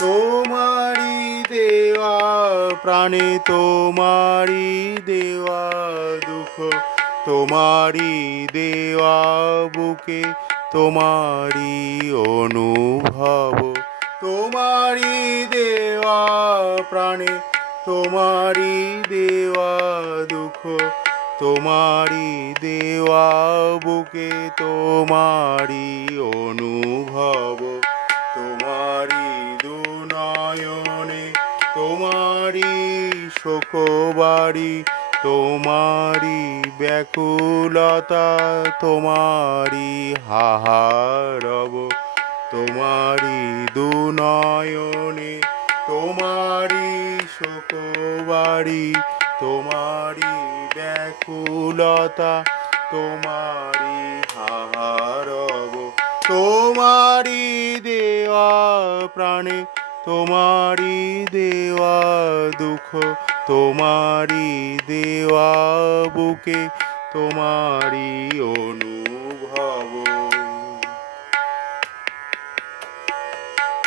তোমারি দেওয়া, প্রাণে তোমারি দেওয়া দুঃখ তোমারি দেওয়া বুকে তোমারি অনুভব তোমারি দেওয়া প্রাণে তোমারি দেওয়া দুঃখ তোমারি দেওয়া বুকে তোমারি অনুভব। দুনয়নে তোমারি শোকবাড়ি তোমারি ব্যাকুলতা তোমারি হাহারব তোমারি দুনয়নে তোমারি শোকবাড়ি তোমারি ব্যাকুলতা তোমারি হাহারব তোমারি দেওয়া প্রাণে তোমারি দেওয়া দুঃখ তোমারি দেওয়া বুকে তোমারি অনুভব।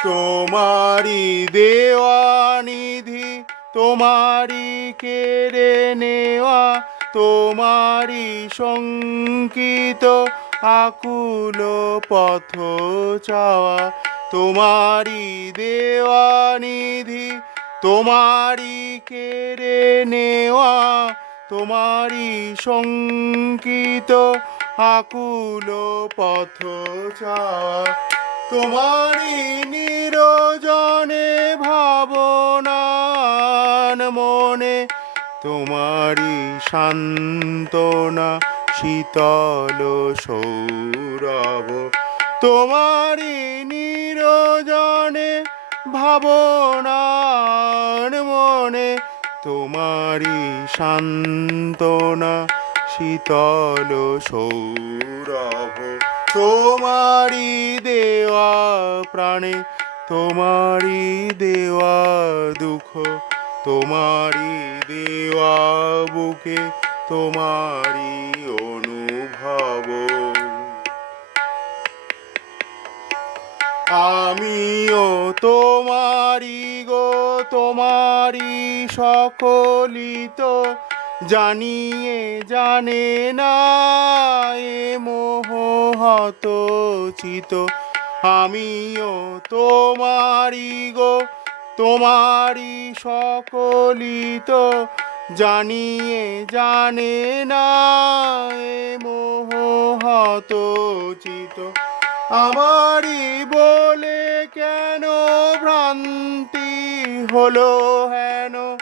তোমারি দেওয়া নিধি তোমারি কেড়ে নেওয়া তোমারি শঙ্কিত আকুল পথ চাওয়া তোমারি দেওয়া নিধি তোমারি কেড়ে নেওয়া তোমারি শঙ্কিত আকুল পথ চাওয়া। তোমারি নিরজনে ভাবনান মনে তোমারি সান্ত্বনা শীতল সৌরভ। তোমারি নিরজনে ভাবনার মনে তোমারি সান্ত্বনা শীতল সৌরভ। তোমারি দেওয়া প্রাণে তোমারি দেওয়া দুঃখ তোমারি দেওয়া বুকে তোমারি অনুভব আমিও তোমারি গো তোমারি সকলিত জানিয়ে জানে না, এ মোহ হত চিত। আমিও তোমারি গো তোমারি সকলিত জানিয়ে জানে না, এ চিত। আমারই বলে কেন ভ্রান্তি হলো হেন?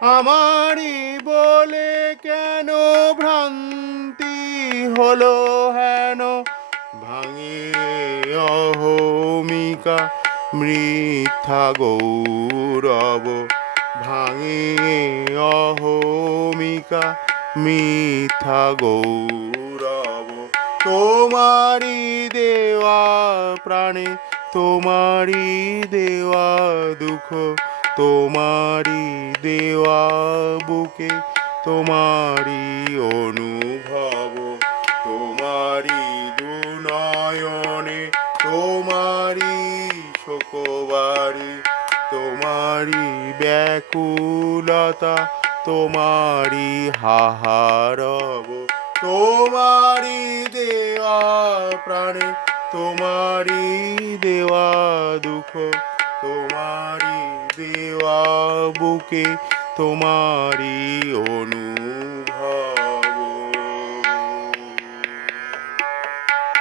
আমারই বলে কেন ভ্রান্তি হলো হেন? ভাঙে অহমিকা মিথ্যা গৌরব। ভাঙে অহমিকা মিথ্যা গৌরব। তোমারি দেওয়া প্রাণে তোমারি দেওয়া দুঃখ তোমারি দেওয়া বুকে তোমারি অনুভব তোমারি দুনয়নে তোমারি শোকবারি তোমারি ব্যাকুলতা তোমারি হাহারব তোমারি দেওয়া প্রাণে তোমারি দেওয়া দুঃখ তোমারি দেওয়া বুকে তোমারি